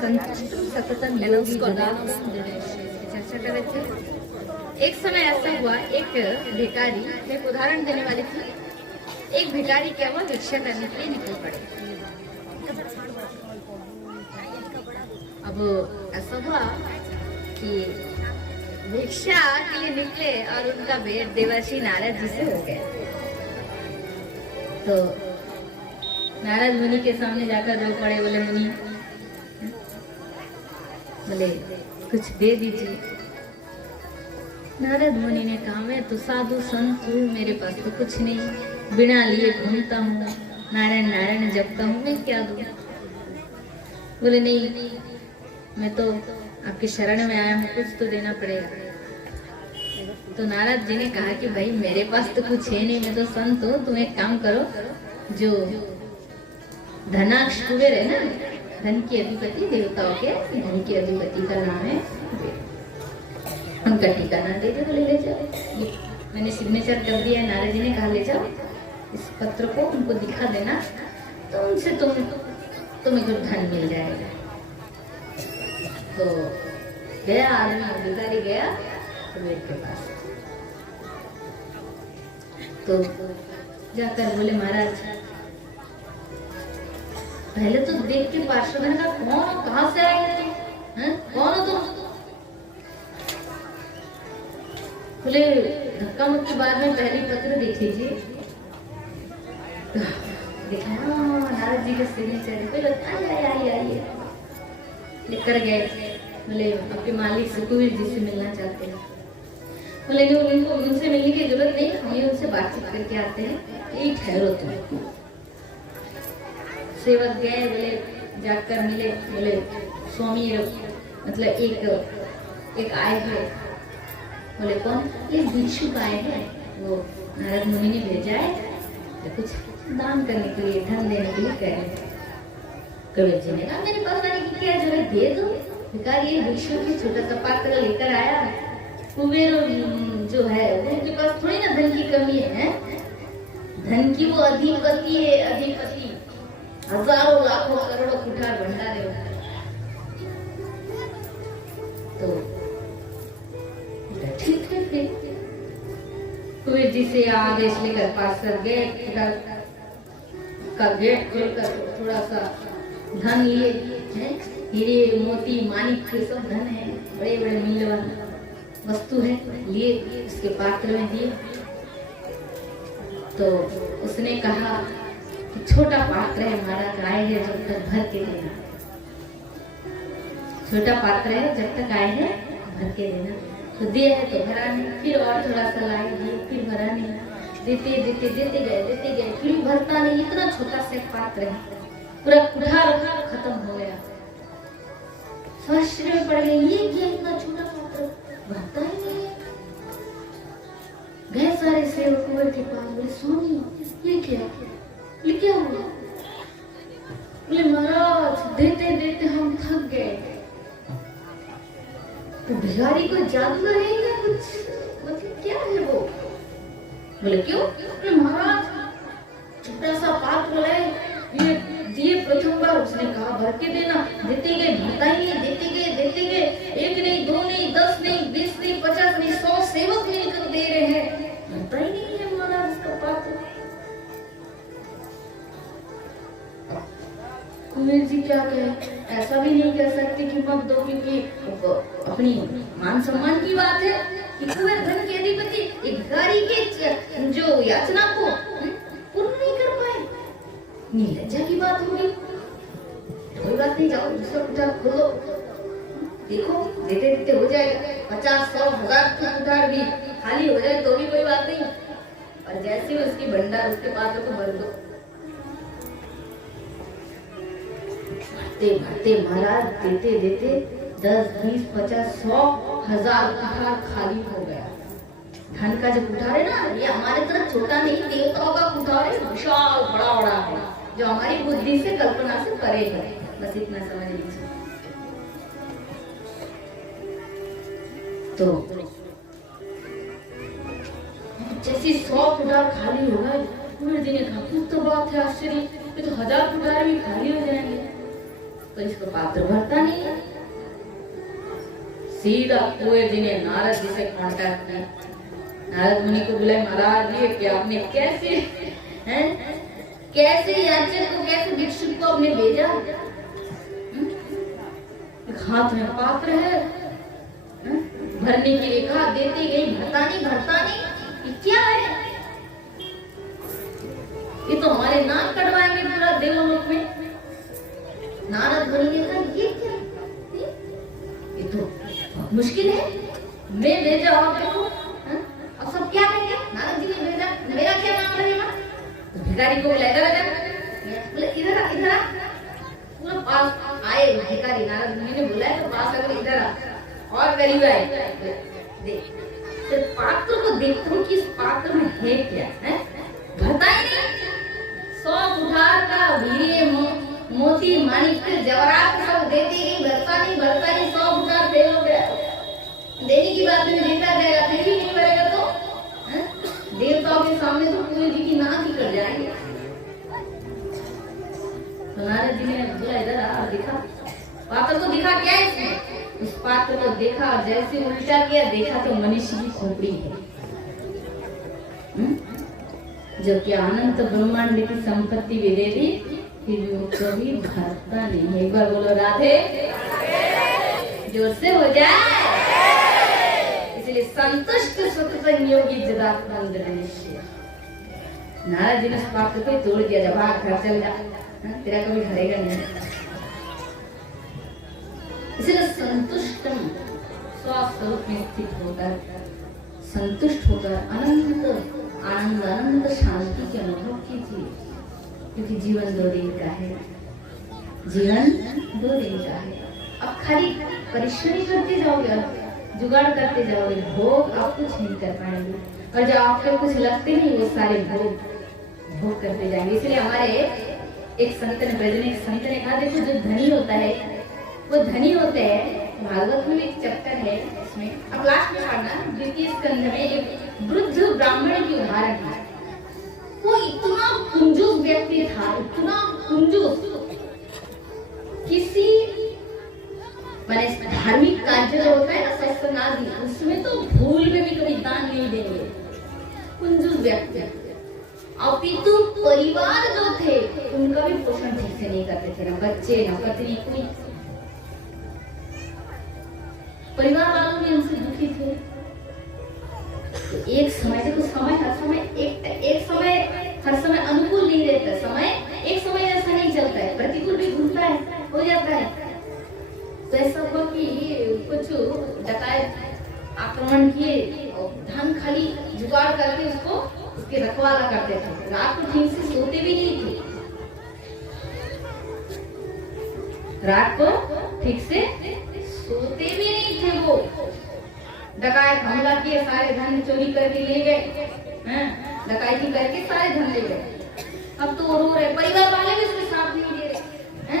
संतुष्टं सततं योगी जनानां की चर्चा कर रहे थे। एक समय ऐसा हुआ, एक भिखारी, मैं एक उदाहरण देने वाली थी। एक भिखारी क्या हुआ, भिक्षा करने के लिए निकल पड़े। अब ऐसा हुआ कि भिक्षा के लिए निकले और उनका भेंट देवर्षि नारद जी से हो गया। तो नारद मुनि के सामने जाकर रो पड़े, बोले मुनि, बोले कुछ दे दीजिए। नारद मुनि ने कहा, मैं तो साधु संत हूँ, मेरे पास तो कुछ नहीं, बिना लिए घूमता हूँ, नारायण नारायण जपता हूँ, मैं क्या दूँ। बोले नहीं, मैं तो आपके शरण में आया हूँ, कुछ तो देना पड़ेगा। तो नारद जी ने कहा कि भाई मेरे पास तो कुछ है नहीं, मैं तो संत हूँ, तुम एक काम करो, जो धनाक्ष कुबेर है ना, धन के अधिपति, देवताओं के धन के अधिपति का नाम है, उनका ठिकाना दे दो, ले जाओ। ये मैंने सिग्नेचर कर दिया है। नारद जी ने कहा ले जाओ, इस पत्र को उनको दिखा देना, तो उनसे तुम्हें कुछ धन मिल जाएगा। तो गया आदमी, भिखारी गया कुबेर के पास। तो जाकर बोले, महाराज, पहले तो देख के पार्षद ने कहा, कौन, कहाँ से आए तुम, कौन हो तुम? बोले धक्का मुक्की बाद में पहली पत्र देख लीजिए। देखा नारद जी के सिग्नेचर, आइए लेकर गए। बोले आपके मालिक सुखवीर जी से मिलना चाहते हैं। बोले उनको उनसे मिलने की जरूरत नहीं, हम उनसे बातचीत करके आते हैं, यही ठहरो तुम। सेवक गए, बोले जाकर मिले। बोले स्वामी, मतलब एक आए हैं। बोले कौन? ये भिक्षुक आए हैं, वो नारद मुनि ने भेजा है, तो कुछ दान करने के लिए, धन देने के लिए कह रहे हैं। कबीर जी ने कहा, मेरे पास आने की क्या जरूरत, दे दो। भिखारी ये भिक्षुक की छोटा सा पात्र लेकर आया। कुबेर जो है उनके पास थोड़ी ना धन की कमी है, धन की वो अधिपति है, अधिपति, हजारों लाखों करोड़ों कुठार भंडारे होते हैं। तो ठीक है, फिर कुबेर जी से आदेश लेकर पार्षद गए, का गेट खोलकर थोड़ा सा धन लिए, हीरे मोती माणिक सब धन है, बड़े बड़े मूल्यवान वस्तु है, लिए उसके पात्र में दिए। तो उसने कहा कि छोटा पात्र है हमारा, आए है जब तक भर के देना, छोटा पात्र है जब तक आए हैं भर के देना। तो दिए है तो भरा नहीं, फिर और थोड़ा सा लाए, दिए फिर भरा नहीं, देते गए, फिर भरता नहीं। इतना छोटा सा पात्र है, पूरा कुठार खत्म हो गया। आश्चर्य में पड़ गए, ये क्या इतना छोटा पात्र, भरता ही नहीं है। गए सारे सेवक कुंवर के पास, बोले स्वामी ये क्या हुआ? बोले महाराज, देते देते हम थक गए। तो भिखारी को जादू है या कुछ, मतलब क्या है वो? बोले क्यों? बोले महाराज, छोटा सा पात्र है, ये दिए प्रथम बार, उसने कहा भर के देना, देते गए, भरता ही नहीं, देते गए, एक नहीं, दो नहीं, 10 नहीं, 20 नहीं, 50 नहीं, 100 सेवक मिलकर दे रहे हैं, भरता ही नहीं है महाराज इसका पात्र। कुबेर जी क्या कहे, ऐसा भी नहीं कह सकते कि मत दो, क्योंकि अपनी मान सम्मान की बात है कि कुबेर धन के अधिपति एक भिखारी के जो याचना को पूर्ण नहीं कर पाए, निर्लज्जा की बात होगी। कोई बात नहीं, जाओ दूसरा कुठार खोलो, देखो देते देते हो जाएगा, 50, 100, 1000 का कुठार भी खाली हो जाए तो भी कोई बात नहीं। और जैसे उसकी भंडार उसके पात्र को भर दो। भरते महाराज, देते 10, 20, 50, 100, 1000 कुठार खाली हो गया। धन का जो कुठार है ना, ये हमारे तरफ छोटा नहीं, देवताओं का कुठार है, विशाल बड़ा है, जो हमारी बुद्धि से, कल्पना से परे है। बस इतना समझ लीजिए। तो जैसे 100 कुठार खाली हो गए, कुबेर जी ने कहा, कुछ तो बात है आश्चर्य, ये तो 1000 कुठार भी खाली हो जाएंगे। तो इसको पात्र भरता नहीं है। सीधा कुंवर जी ने नारद जी से कांटेक्ट किया। नारद मुनि को बुलाए, महाराज ये क्या आपने कैसे याचक को, कैसे भिक्षुक को आपने भेजा? हाथ में पात्र है, भरने के लिए कहा, देती गई, भरता नहीं, ये क्या है? ये तो हमारे नाक कटवाएंगे पूरा देवलोक में। नारद मुनि ने कहा, ये क्या, ये तो बहुत मुश्किल है, मैं भेजा आप देखो, अब सब क्या कहेंगे? नारद जी ने भेजा, मेरा क्या नाम रहेगा? तो भिखारी को बुलाया, बोले इधर आ। पूरा पास आए भिखारी, नारद मुनि ने बुलाया तो पास आकर इधर आ, और करीब आए, देख तो पात्र को देखता हूँ कि इस पात्र में है क्या है? भरता ही नहीं। 100 कुठार का हीरे मोती माणिक जवाहरात सब देती गई, भरता नहीं। 100 कुठार दे हो गया, देने की बात में देता जाएगा, फिर भी नहीं भरेगा तो देवताओं के सामने तो कुंवर जी की नाक ही कट जाएंगे। तो नारद जी ने बोला, इधर आ, दिखा पात्र को, दिखा क्या है इसमें? उस पात्र को देखा, जैसे उल्टा किया, देखा तो मनुष्य की खोपड़ी है, जबकि अनंत ब्रह्मांड की संपत्ति भी दे दी, फिर भी वो कभी भरता नहीं है। एक बार बोलो राधे, जोर से हो जाए। इसलिए संतुष्ट सुख संयोगी जदात्मंद निश्चय। नारद जी ने उस पात्र को तोड़ दिया, जब भाग घर चल जा, तेरा कभी भरेगा नहीं। इसलिए संतुष्टम स्वस्वरूप में स्थित होकर, संतुष्ट होकर अनंत आनंद, अनंत शांति के अनुभव कीजिए, क्योंकि जीवन 2 दिन का है, जीवन 2 दिन का है। अब खाली परिश्रम करते जाओगे, जुगाड़ करते जाओगे, भोग आप कुछ नहीं कर पाएंगे, और जब आपको कुछ लगते नहीं, वो सारे भोग करते जाएंगे। इसलिए हमारे एक संत ने, एक संत ने कहा, देखो जो धनी होता है वो धनी होते हैं। भागवत में एक चैप्टर है, इसमें अब लास्ट में पढ़ना, 2य स्कंध में एक वृद्ध ब्राह्मण की उदाहरण है। वो इतना कंजूस व्यक्ति था, इतना कंजूस, किसी माने धार्मिक कार्य जो होता है ना, सत्संग आदि, उसमें तो भूल में भी कभी दान नहीं देंगे, कंजूस व्यक्ति। अपितु परिवार जो थे उनका भी पोषण ठीक से नहीं करते थे, ना बच्चे ना पत्नी, कोई परिवार वालों भी उनसे दुखी थे। तो एक समय देखो, समय हर समय एक समय हर समय अनुकूल नहीं रहता, समय एक समय ऐसा नहीं चलता है, प्रतिकूल भी घूमता है, हो जाता है। तो ऐसा हुआ कि कुछ डकैत आक्रमण किए और धन खाली जुगाड़ करके उसको उसके रखवाला करते थे, रात को ठीक से सोते भी नहीं थे, रात को ठीक से सोते भी नहीं थे। वो डकैत हमला किए, सारे धन चोरी करके ले गए, डकैती करके सारे धन ले गए। अब तो रो रहे, परिवार वाले भी उसके साथ नहीं दे रहे।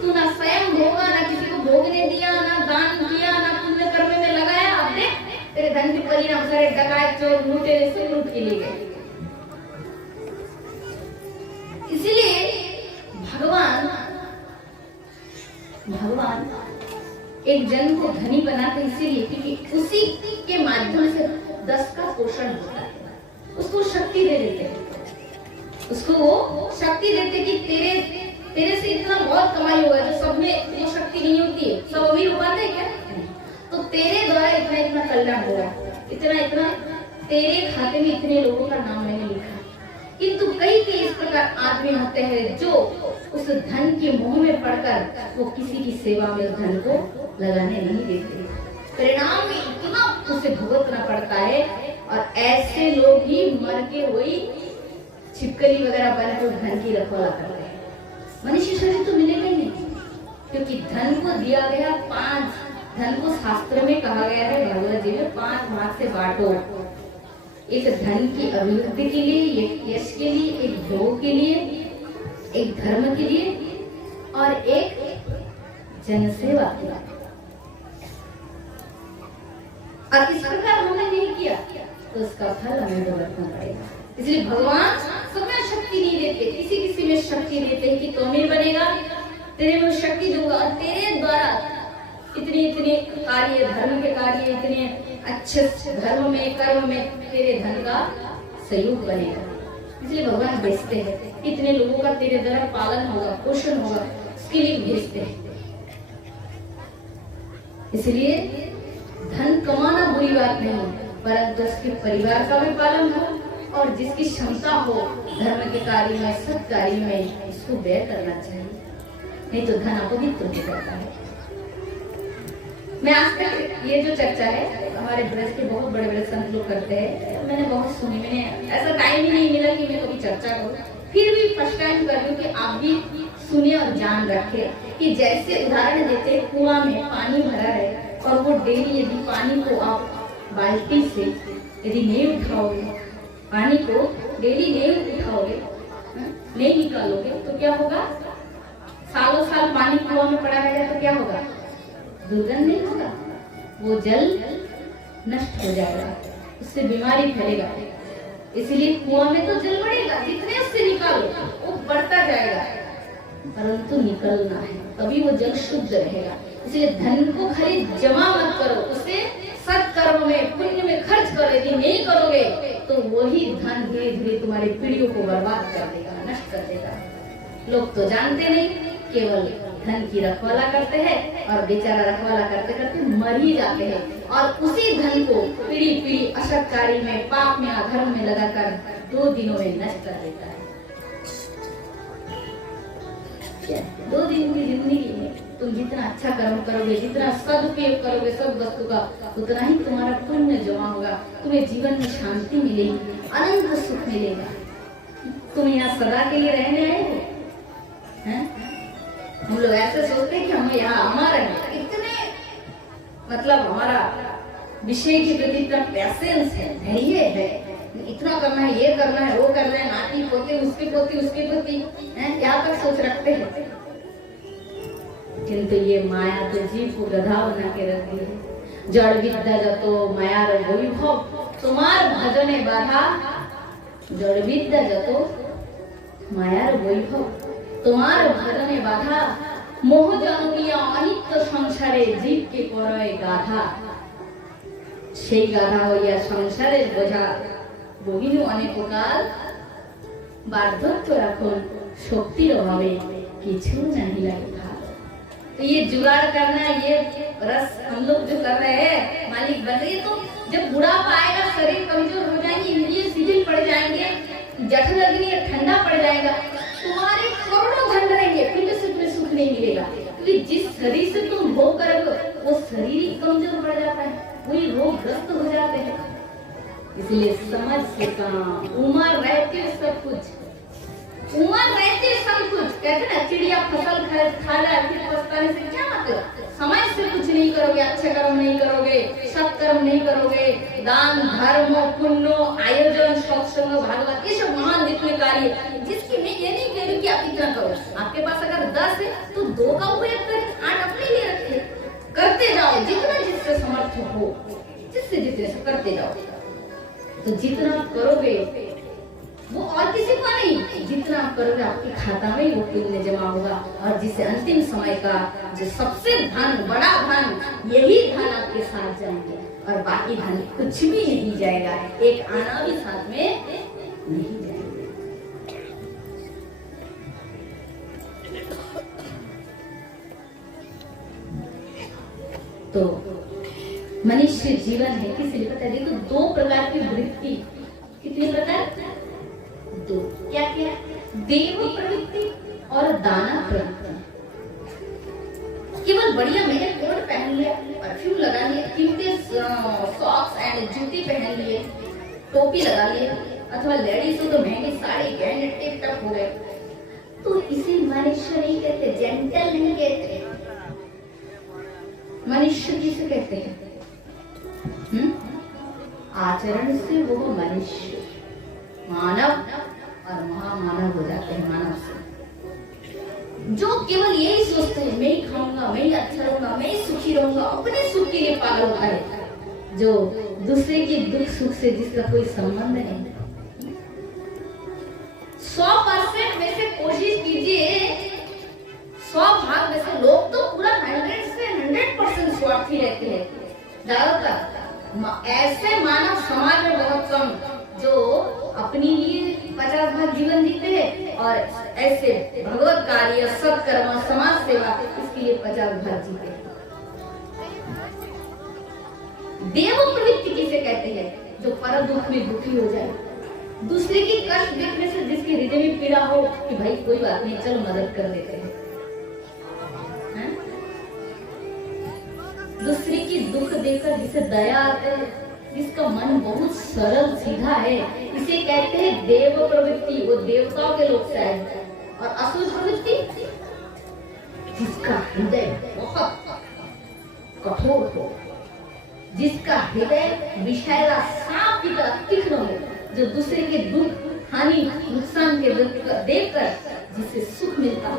तू ना स्वयं भोगा, ना किसी को भोगने दिया, ना दान किया, ना पुण्य कर्म में लगाया, अब देख तेरे धन के परिणाम, सारे डकैत चोर लूटे से लूट के ले गए। इसलिए भगवान एक जन को धनी बनाते इसीलिए क्योंकि उसी के माध्यम से 10 का पोषण होता है, उसको शक्ति दे देते हैं, उसको वो शक्ति देते कि तेरे से इतना बहुत कमाई होगा, जो सब में वो शक्ति नहीं होती है, सब अभी हो पाते हैं क्या? तो तेरे द्वारा इतना कल्याण होगा, इतना तेरे खाते में इतने लोगों का नाम मैंने लिखा। किंतु कई इस प्रकार आदमी होते हैं जो उस धन के मोह में पड़कर वो किसी की सेवा में उस धन को लगाने नहीं देते, परिणाम में इतना उसे भुगतना पड़ता है। और ऐसे लोग ही मर के वही छिपकली वगैरह बनकर धन की रखवाला करते हैं। मनुष्य शरीर तो मिलेगा ही नहीं, क्योंकि धन को दिया गया 5, धन को शास्त्र में कहा गया है, भगवत जी में 5 भाग से बांटो। एक धन की अभिवृद्धि के लिए, एक यश के लिए, एक भोग के लिए, एक धर्म के लिए और एक जनसेवा के लिए। और इस प्रकार हमने नहीं किया तो उसका फल हमें भुगतना पड़ेगा। इसलिए भगवान सब में शक्ति नहीं देते, किसी किसी में शक्ति देते हैं कि तो अमीर बनेगा, तेरे में शक्ति दूंगा और तेरे द्वारा इतने इतने कार्य, धर्म के कार्य, इतने अच्छे धर्म में, कर्म में तेरे धन का सहयोग बनेगा। इसलिए भगवान भेजते हैं, इतने लोगों का तेरे द्वारा पालन होगा, पोषण होगा, उसके लिए भेजते हैं। इसलिए धन कमाना बुरी बात नहीं, परंतु उसके परिवार का भी पालन हो और जिसकी क्षमता हो धर्म के कार्य में, सत् कार्य में, उसको व्यय करना चाहिए, नहीं तो धन अपवित्र हो जाता है। मैं आज तक ये जो चर्चा है हमारे ब्रज के बहुत बड़े बड़े संत लोग करते हैं, मैंने बहुत सुनी, मैंने ऐसा टाइम ही नहीं मिला कि मैं कभी चर्चा करूं, फिर भी फर्स्ट टाइम कर रही हूँ कि आप भी सुने और जान रखे कि जैसे उदाहरण देते कुआं में पानी भरा है और वो डेली यदि पानी को आप बाल्टी से यदि नहीं उठाओगे, पानी को डेली नहीं उठाओगे, नहीं निकालोगे तो क्या होगा? सालों साल पानी कुआं में पड़ा रहेगा तो क्या होगा? दुर्गंध नहीं होगा, वो जल नष्ट हो जाएगा, उससे बीमारी फैलेगा। इसलिए कुआं में तो जल बढ़ेगा, जितने उससे निकालो वो बढ़ता जाएगा, परंतु निकलना है तभी वो जल शुद्ध रहेगा। इसलिए धन को खाली जमा मत करो, उसे सत्कर्म में, पुण्य में खर्च करो। यदि नहीं करोगे तो वही धन धीरे धीरे तुम्हारी पीढ़ियों को बर्बाद कर देगा, नष्ट कर देगा। लोग तो जानते नहीं, केवल धन की रखवाला करते हैं और बेचारा रखवाला करते करते मर ही जाते हैं और उसी धन को पीढ़ी पीढ़ी असत कार्य में, पाप में, अधर्म में लगाकर 2 दिनों में नष्ट कर देता है। 2 दिन की जिंदगी में तुम जितना अच्छा कर्म करोगे, जितना सदुपयोग करोगे सब वस्तु का, उतना ही तुम्हारा पुण्य जमा होगा, तुम्हें जीवन में शांति मिलेगी, अनंत सुख मिलेगा। तुम यहाँ सदा के लिए रहने आए हो, हैं? हम लोग ऐसे सोचते हैं कि हम यहाँ हमारे इतने मतलब हमारा विषय के प्रति इतना पैसेंस है, धैर्य है, इतना करना है, ये करना है, वो करना है, नाती पोती, उसकी पोती, उसकी पोती, यहाँ तक सोच रखते हैं। किंतु ये माया तो जीव को गधा बना के रखती है। जड़ विद्या जतो मायार वैभव तुम्हार भजने बाधा, जड़ विद्या जतो मायार वैभव তোমার ভজনে বাধা, মোহ জন্মিয়া অনিত্য সংসারে জীবকে করয় গাধা। সেই গাধা হইয়া সংসারের বোঝা বহিনু অনেক কাল, বার্ধক্য এখন শক্তির অভাবে কিছু नहीं लगता। तो ये जुगाड़ करना, ये रस हम लोग जो कर रहे हैं, मालिक बन रही है, तो जब बुढ़ापा आएगा, शरीर कमजोर हो जाएंगे, इंद्रिय शिथिल पड़ जाएंगे, जठर अग्नि ठंडा पड़ जाएगा, तुम्हारे करोड़ों धन रहेंगे, फिर भी तुम्हें सुख नहीं मिलेगा। क्योंकि जिस शरीर से तुम भोग करोगे वो शरीर ही कमजोर पड़ जाता है, वही रोगग्रस्त हो जाते हैं। इसलिए समझ से काम, उम्र रहते सब कुछ, उम्र रहते सब कुछ। कहते ना चिड़िया फसल खा जाए फिर पछताने से क्या मतलब? समय से कुछ नहीं करोगे, अच्छे कर्म नहीं करोगे, सत्कर्म नहीं करोगे, दान धर्म पुण्य आयोजन सत्संग भागवत ये सब महान जितने कार्य, जिसकी मैं ये नहीं कह रही कि आप इतना करो, आपके पास अगर 10 है तो 2 का उपयोग करें, 8 अपने लिए रखे, करते जाओ जितना जिससे समर्थ हो, जिससे जितने से करते जाओ। तो जितना करोगे वो और किसी को नहीं, जितना आप करोगे आपके खाता में वो पुण्य जमा होगा, और जिससे अंतिम समय का जो सबसे धन, बड़ा धन, यही धन आपके साथ जाएंगे और बाकी धन कुछ भी नहीं जाएगा, एक आना भी साथ में नहीं जाएगा। तो मनुष्य जीवन है, किसी लिए पता है? देखो 2 प्रकार की वृत्ति, कितने प्रकार? 2। क्या क्या? देव प्रवृत्ति और दाना प्रवृत्ति। केवल बढ़िया मैंने कोट पहन लिया, परफ्यूम लगा लिया, कीमती सॉक्स एंड जूती पहन लिए, टोपी लगा लिए, अथवा लेडीज हो तो महंगी साड़ी गहने टिप टप हो गए, तो इसे मनुष्य नहीं कहते, जेंटल नहीं कहते। मनुष्य किसे कहते हैं? आचरण से वो मनुष्य, मानव और महामानव हो जाते हैं। मानव से जो केवल यही सोचते हैं मैं ही खाऊंगा, मैं ही अच्छा रहूंगा, मैं ही सुखी रहूंगा, अपने सुख के लिए पागल होता है, जो दूसरे के दुख सुख से जिसका कोई संबंध नहीं। 100% में से कोशिश कीजिए स्वभाव में से लोग तो पूरा 100 से 100% स्वार्थी रहते हैं। ज्यादातर ऐसे मानव समाज में बहुत कम जो अपने लिए 50 भाग जीवन जीते हैं और ऐसे भगवत कार्य, सत्कर्म, समाज सेवा इसके लिए 50 भाग जीते हैं। देव प्रवृत्ति किसे कहते हैं? जो परम दुख में दुखी हो जाए, दूसरे की कष्ट देखने से जिसके हृदय में पीड़ा हो कि भाई कोई बात नहीं, चलो मदद कर देते हैं। दूसरे की दुख देखकर जिसे दया आते है, जिसका मन बहुत सरल सीधा है, इसे कहते हैं देव प्रवृत्ति। वो देवताओं के लोग से आए हैं। और असुर प्रवृत्ति, जिसका हृदय बहुत कठोर हो, जिसका हृदय विषैला सांप की तरह तीक्ष्ण हो, जो दूसरे के दुख, हानि, नुकसान के देखकर जिसे सुख मिलता है।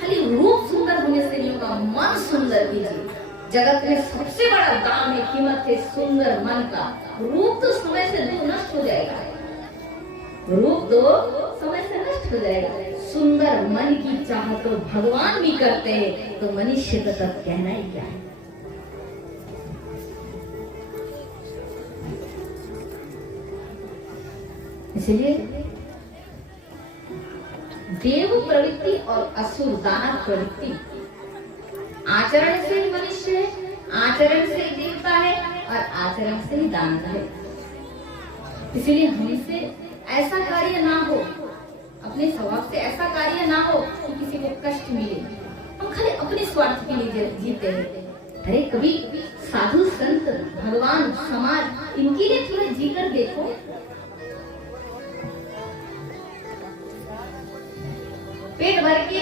खाली रूप सुंदर होने से नहीं होगा, मन सुंदर कीजिए। जगत में सबसे बड़ा दाम है, कीमत है सुंदर मन का। रूप तो समय से नष्ट हो जाएगा, रूप तो समय से नष्ट हो जाएगा। सुंदर मन की चाह तो भगवान भी करते हैं, तो मनुष्य तो तब कहना ही क्या है। इसलिए देव प्रवृत्ति और असुर दानव प्रवृत्ति, आचरण से ही मनुष्य है, आचरण से ही देवता है और आचरण से ही दानव है। इसलिए हमसे ऐसा कार्य ना हो, अपने स्वभाव से ऐसा कार्य ना हो कि किसी को कष्ट मिले। हम खाली अपने स्वार्थ के लिए जीते हैं। अरे कभी साधु संत, भगवान, समाज, इनके लिए थोड़ा जीकर देखो। पेट भर के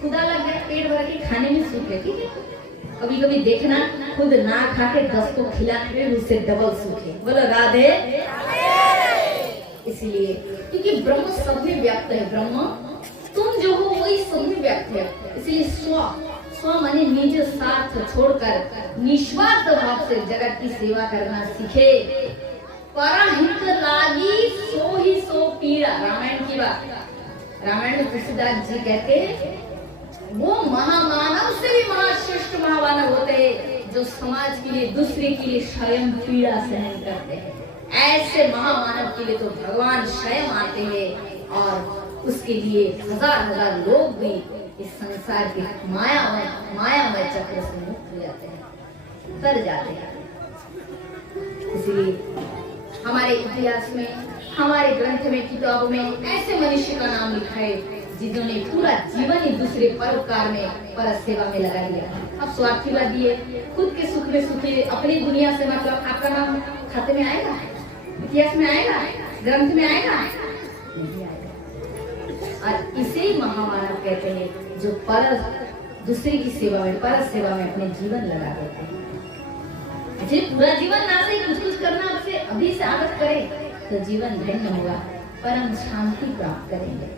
खुदा लग गया, पेट भर के खाने में सुख है, ठीक है। कभी कभी देखना, खुद ना खा के 10 को खिलाने में उससे डबल सुख है। बोलो राधे। इसलिए क्योंकि ब्रह्म सब में व्याप्त है। ब्रह्म तुम जो हो वही सब में व्याप्त है। इसलिए स्व माने निज स्वार्थ छोड़कर निस्वार्थ भाव से जगत की सेवा करना सीखे। परहित लागी सो ही सो पीड़ा। रामायण की बात, रामायण में तुलसीदास जी कहते हैं वो महामानव से भी महाश्रेष्ठ महामानव होते हैं जो समाज के लिए, दूसरे के लिए स्वयं पीड़ा सहन करते हैं। ऐसे महामानव के लिए तो भगवान स्वयं आते हैं और उसके लिए हजार हजार लोग भी इस संसार के मायामय चक्र से मुक्त हो जाते हैं, तर जाते हैं। इसलिए हमारे इतिहास में, हमारे ग्रंथ में, किताबों में ऐसे मनुष्य का नाम लिखा है जिन्होंने पूरा जीवन ही दूसरे परोपकार में, पर सेवा में लगा दिया। अब स्वार्थीवादी है, खुद के सुख में सुखी, अपनी दुनिया से मतलब आपका नाम खाते में आएगा, इतिहास में आएगा, ग्रंथ में आएगा? नहीं आएगा। और इसे ही महामानव कहते हैं जो दूसरे की सेवा में, पर सेवा में अपने जीवन लगा देते हैं। पूरा जीवन ना से कुछ कुछ करना, अभी से आदत करें तो जीवन धन्य होगा, परम शांति प्राप्त करेंगे।